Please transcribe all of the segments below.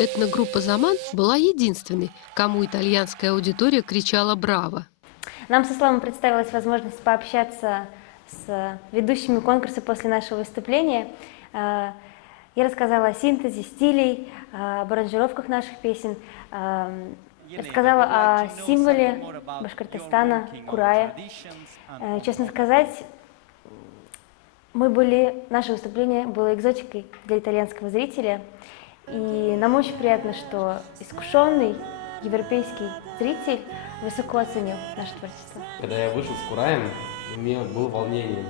Этногруппа «Заман» была единственной, кому итальянская аудитория кричала «Браво!». Нам со Славой представилась возможность пообщаться с ведущими конкурса после нашего выступления. Я рассказала о синтезе стилей, об аранжировках наших песен, рассказала о символе Башкортостана, курая. Честно сказать, наше выступление было экзотикой для итальянского зрителя. И нам очень приятно, что искушенный европейский зритель высоко оценил наше творчество. Когда я вышел с кураем, у меня было волнение.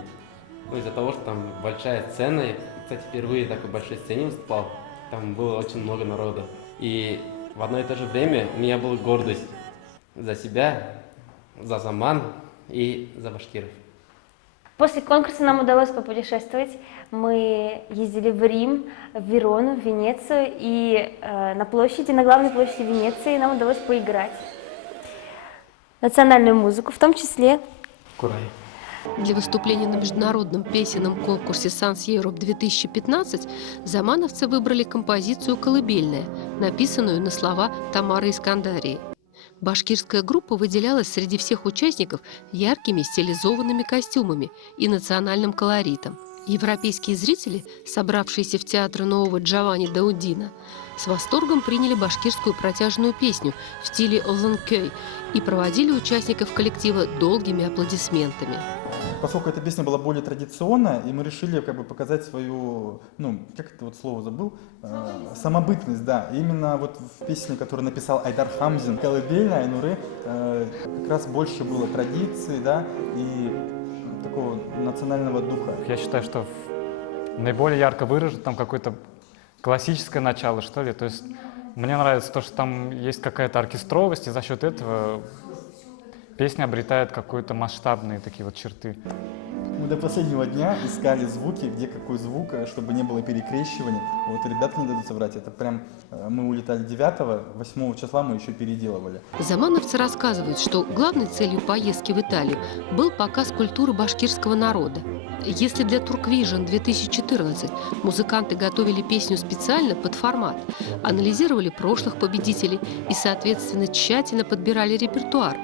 Из-за того, что там большая сцена, я, кстати, впервые на такой большой сцене выступал, там было очень много народа. И в одно и то же время у меня была гордость за себя, за Заман и за башкиров. После конкурса нам удалось попутешествовать. Мы ездили в Рим, в Верону, в Венецию, и на главной площади Венеции нам удалось поиграть национальную музыку, в том числе Курай. Для выступления на международном песенном конкурсе «Санс Европ-2015» замановцы выбрали композицию «Колыбельная», написанную на слова Тамары Искандарии. Башкирская группа выделялась среди всех участников яркими стилизованными костюмами и национальным колоритом. Европейские зрители, собравшиеся в театре нового Джованни Даудина, с восторгом приняли башкирскую протяжную песню в стиле «Оланкёй» и проводили участников коллектива долгими аплодисментами. Поскольку эта песня была более традиционная, и мы решили показать свою, как это вот слово забыл, самобытность, да. И именно вот в песне, которую написал Айдар Хамзин, «Колыбельная», Айнуры, как раз больше было традиции, да, и такого национального духа. Я считаю, что наиболее ярко выражено там какое-то классическое начало, что ли. То есть мне нравится то, что там есть какая-то оркестровость, и за счет этого песня обретает какие-то масштабные такие вот черты. Мы до последнего дня искали звуки, где какой звук, чтобы не было перекрещивания. Вот ребята не дадут соврать, это прям мы улетали 9-го, 8 числа мы еще переделывали. Замановцы рассказывают, что главной целью поездки в Италию был показ культуры башкирского народа. Если для Турквижн 2014 музыканты готовили песню специально под формат, анализировали прошлых победителей и, соответственно, тщательно подбирали репертуар,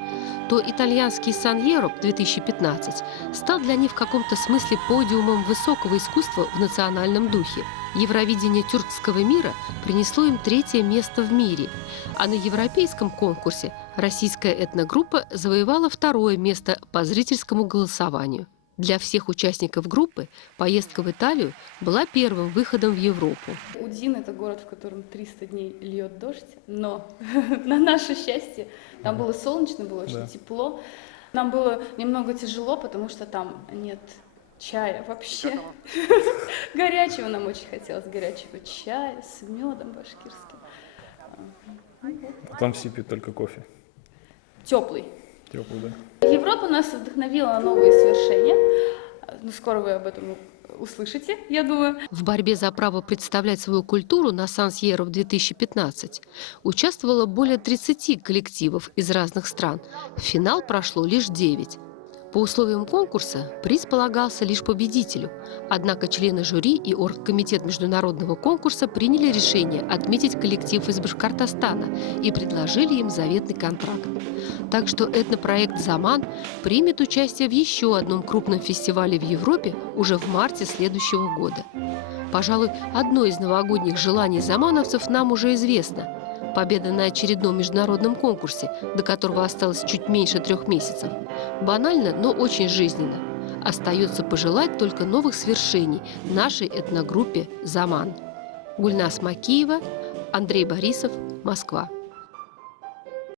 то итальянский «Сан Европ» 2015 стал для них в каком-то смысле подиумом высокого искусства в национальном духе. Евровидение тюркского мира принесло им 3-е место в мире, а на европейском конкурсе российская этногруппа завоевала 2-е место по зрительскому голосованию. Для всех участников группы поездка в Италию была первым выходом в Европу. Удин – это город, в котором 300 дней льет дождь, но на наше счастье там было солнечно, было очень тепло. Нам было немного тяжело, потому что там нет чая вообще. Горячего нам очень хотелось, горячего чая с медом башкирским. А там все пьют только кофе. Теплый. Теплый, да. Европа нас вдохновила на новые свершения. Скоро вы об этом услышите, я думаю. В борьбе за право представлять свою культуру на «Санс Европ-2015» участвовало более 30 коллективов из разных стран. В финал прошло лишь 9. По условиям конкурса приз полагался лишь победителю. Однако члены жюри и оргкомитет международного конкурса приняли решение отметить коллектив из Башкортостана и предложили им заветный контракт. Так что этнопроект «Заман» примет участие в еще одном крупном фестивале в Европе уже в марте следующего года. Пожалуй, одно из новогодних желаний замановцев нам уже известно. Победа на очередном международном конкурсе, до которого осталось чуть меньше 3 месяцев. Банально, но очень жизненно. Остается пожелать только новых свершений нашей этногруппе «Заман». Гульнас Макиева, Андрей Борисов, Москва.